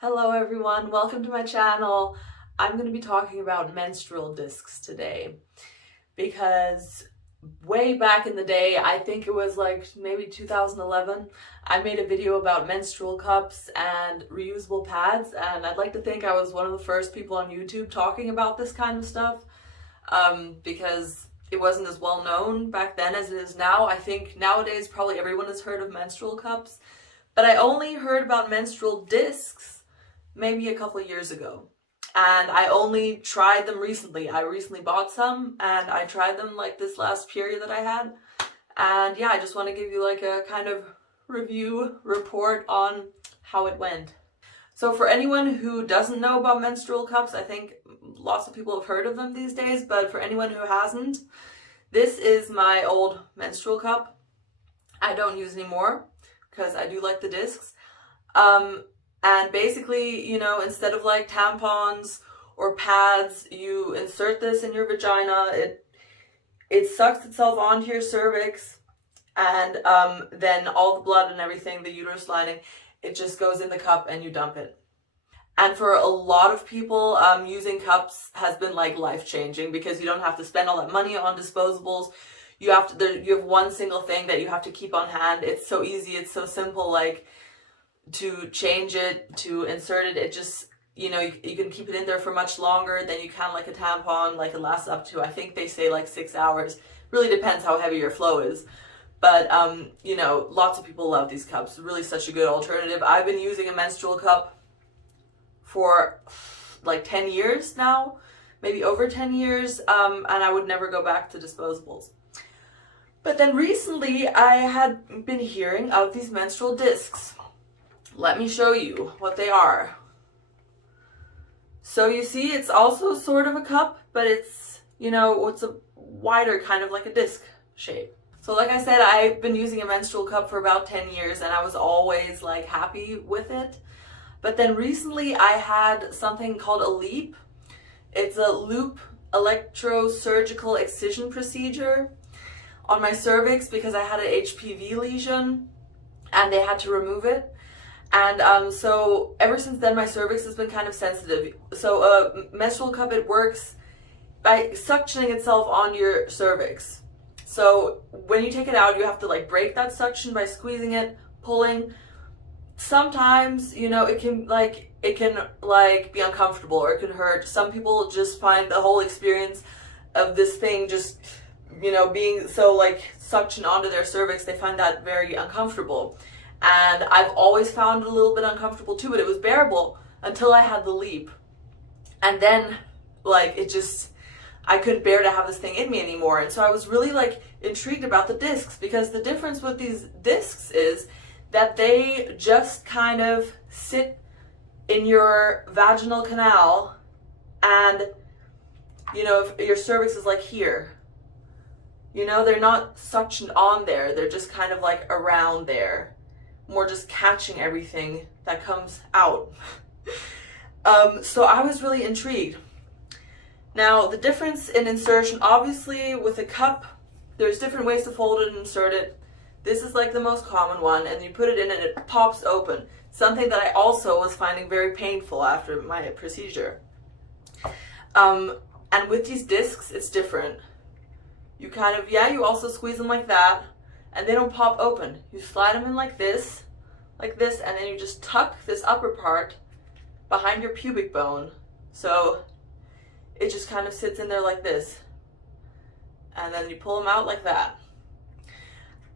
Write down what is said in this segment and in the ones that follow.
Hello everyone, welcome to my channel. I'm going to be talking about menstrual discs today because way back in the day, I think it was like maybe 2011, I made a video about menstrual cups and reusable pads, and I'd like to think I was one of the first people on YouTube talking about this kind of stuff because it wasn't as well known back then as it is now. I think nowadays probably everyone has heard of menstrual cups, but I only heard about menstrual discs maybe a couple of years ago, and I only tried them recently. I recently bought some and I tried them like this last period that I had, and yeah, I just want to give you like a kind of review report on how it went. So for anyone who doesn't know about menstrual cups, I think lots of people have heard of them these days, but for anyone who hasn't, this is my old menstrual cup. I don't use anymore because I do like the discs. And basically, instead of like tampons or pads, you insert this in your vagina. It sucks itself onto your cervix, and then all the blood and everything, the uterus lining, it just goes in the cup and you dump it. And for a lot of people, using cups has been like life-changing because you don't have to spend all that money on disposables. You have one single thing that you have to keep on hand. It's so easy, it's so simple, like to change it, to insert it. It just, you can keep it in there for much longer than you can like a tampon. Like it lasts up to, I think they say like 6 hours. Really depends how heavy your flow is. But, lots of people love these cups. Really such a good alternative. I've been using a menstrual cup for like 10 years now, maybe over 10 years, and I would never go back to disposables. But then recently I had been hearing of these menstrual discs. Let me show you what they are. So you see, it's also sort of a cup, but it's a wider, kind of like a disc shape. So like I said, I've been using a menstrual cup for about 10 years and I was always like happy with it. But then recently I had something called a LEEP. It's a loop electrosurgical excision procedure on my cervix because I had an HPV lesion and they had to remove it. And so ever since then, my cervix has been kind of sensitive. So a menstrual cup, it works by suctioning itself on your cervix. So when you take it out, you have to like break that suction by squeezing it, pulling. Sometimes, it can be uncomfortable or it can hurt. Some people just find the whole experience of this thing just, being so like suction onto their cervix, they find that very uncomfortable. And I've always found it a little bit uncomfortable too, but it was bearable until I had the LEEP. And then, I couldn't bear to have this thing in me anymore. And so I was really, intrigued about the discs, because the difference with these discs is that they just kind of sit in your vaginal canal, and, if your cervix is like here, they're not suctioned on there. They're just kind of like around there. More just catching everything that comes out. So I was really intrigued. Now, the difference in insertion, obviously with a cup, there's different ways to fold it and insert it. This is like the most common one, and you put it in and it pops open. Something that I also was finding very painful after my procedure. And with these discs, it's different. You you also squeeze them like that, and they don't pop open. You slide them in like this, and then you just tuck this upper part behind your pubic bone. So it just kind of sits in there like this. And then you pull them out like that.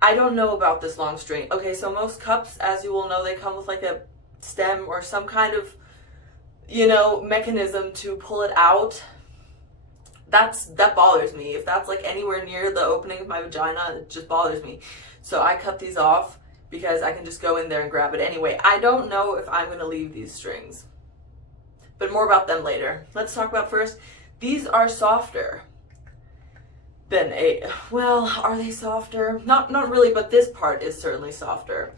I don't know about this long string. Okay, so most cups, as you will know, they come with like a stem or some kind of, mechanism to pull it out. That bothers me. If that's like anywhere near the opening of my vagina, it just bothers me. So I cut these off because I can just go in there and grab it anyway. I don't know if I'm going to leave these strings, but more about them later. Let's talk about first, these are softer than are they softer? Not really, but this part is certainly softer.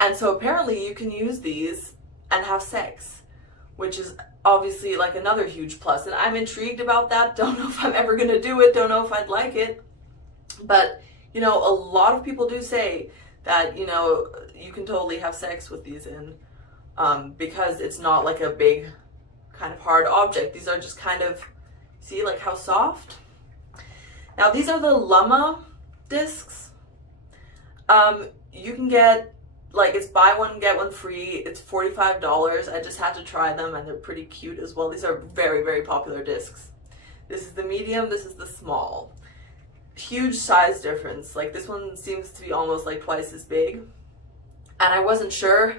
And so apparently you can use these and have sex, which is obviously like another huge plus, and I'm intrigued about that. Don't know if I'm ever gonna do it, don't know if I'd like it, but a lot of people do say that you can totally have sex with these in. because it's not like a big kind of hard object. These are just kind of, see like how soft? Now these are the Lumma discs. You can get, like, it's buy one get one free. It's $45. I just had to try them and they're pretty cute as well. These are very, very popular discs. This is the medium, this is the small. Huge size difference. Like this one seems to be almost like twice as big. And I wasn't sure.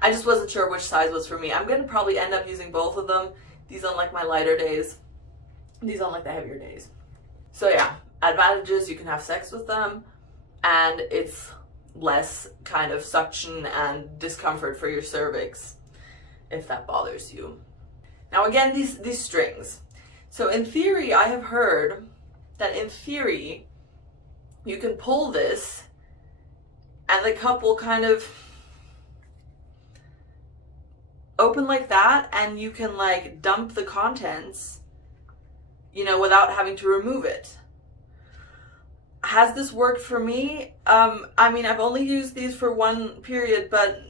I just wasn't sure which size was for me. I'm gonna probably end up using both of them. These on like my lighter days. These on like the heavier days. So yeah, advantages, you can have sex with them and it's less kind of suction and discomfort for your cervix if that bothers you. Now again, these strings. So in theory, I have heard that in theory you can pull this and the cup will kind of open like that and you can like dump the contents, you know, without having to remove it. Has this worked for me? I mean, I've only used these for one period, but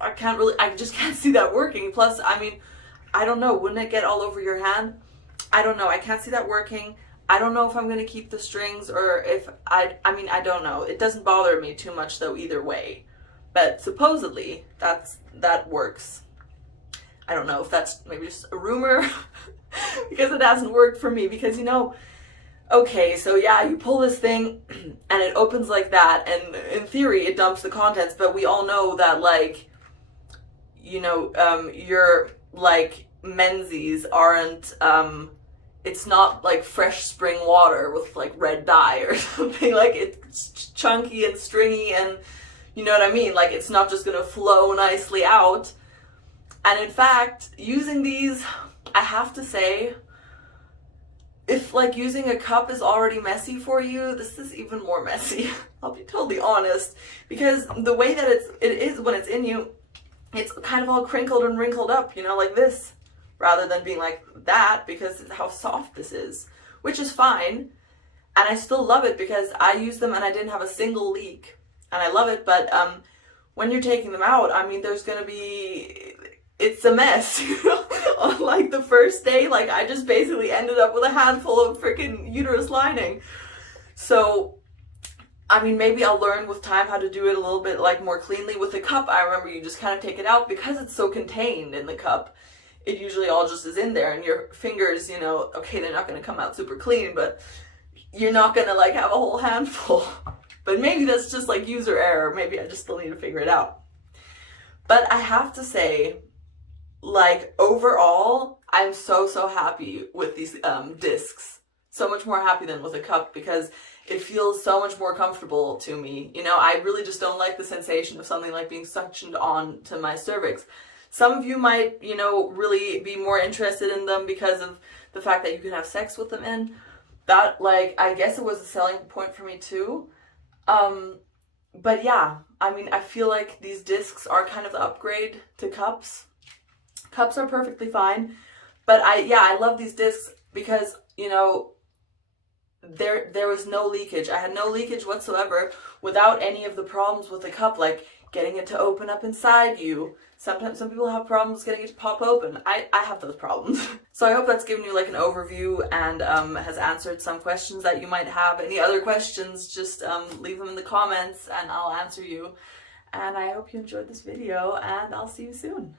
I just can't see that working. Plus, I mean, I don't know, wouldn't it get all over your hand? I don't know, I can't see that working. I don't know if I'm gonna keep the strings or if I mean, I don't know. It doesn't bother me too much though either way. But supposedly, that works. I don't know if that's maybe just a rumor because it hasn't worked for me because, you know, okay, so yeah, you pull this thing and it opens like that and in theory it dumps the contents, but we all know that, like, you know, your like menses aren't, it's not like fresh spring water with like red dye or something. Like it's chunky and stringy and you know what I mean? Like it's not just gonna flow nicely out. And in fact, using these, I have to say, if like using a cup is already messy for you, this is even more messy. I'll be totally honest, because the way that it is when it's in you, it's kind of all crinkled and wrinkled up, you know, like this, rather than being like that, because of how soft this is, which is fine. And I still love it because I use them and I didn't have a single leak, and I love it. But when you're taking them out, I mean, there's gonna be, it's a mess, you know? On like the first day, like I just basically ended up with a handful of freaking uterus lining. So, I mean, maybe I'll learn with time how to do it a little bit like more cleanly. With the cup, I remember you just kind of take it out because it's so contained in the cup. It usually all just is in there and your fingers, you know, okay, they're not gonna come out super clean, but you're not gonna like have a whole handful. But maybe that's just like user error. Maybe I just still need to figure it out. But I have to say, like overall, I'm so happy with these discs. So much more happy than with a cup because it feels so much more comfortable to me. You know, I really just don't like the sensation of something like being suctioned on to my cervix. Some of you might, you know, really be more interested in them because of the fact that you can have sex with them in. That, like, I guess it was a selling point for me too. But yeah, I mean, I feel like these discs are kind of the upgrade to cups. Cups are perfectly fine, but I love these discs because, you know, there was no leakage. I had no leakage whatsoever without any of the problems with the cup, like getting it to open up inside you. Sometimes some people have problems getting it to pop open. I have those problems. So I hope that's given you like an overview and has answered some questions that you might have. Any other questions, just leave them in the comments and I'll answer you. And I hope you enjoyed this video and I'll see you soon.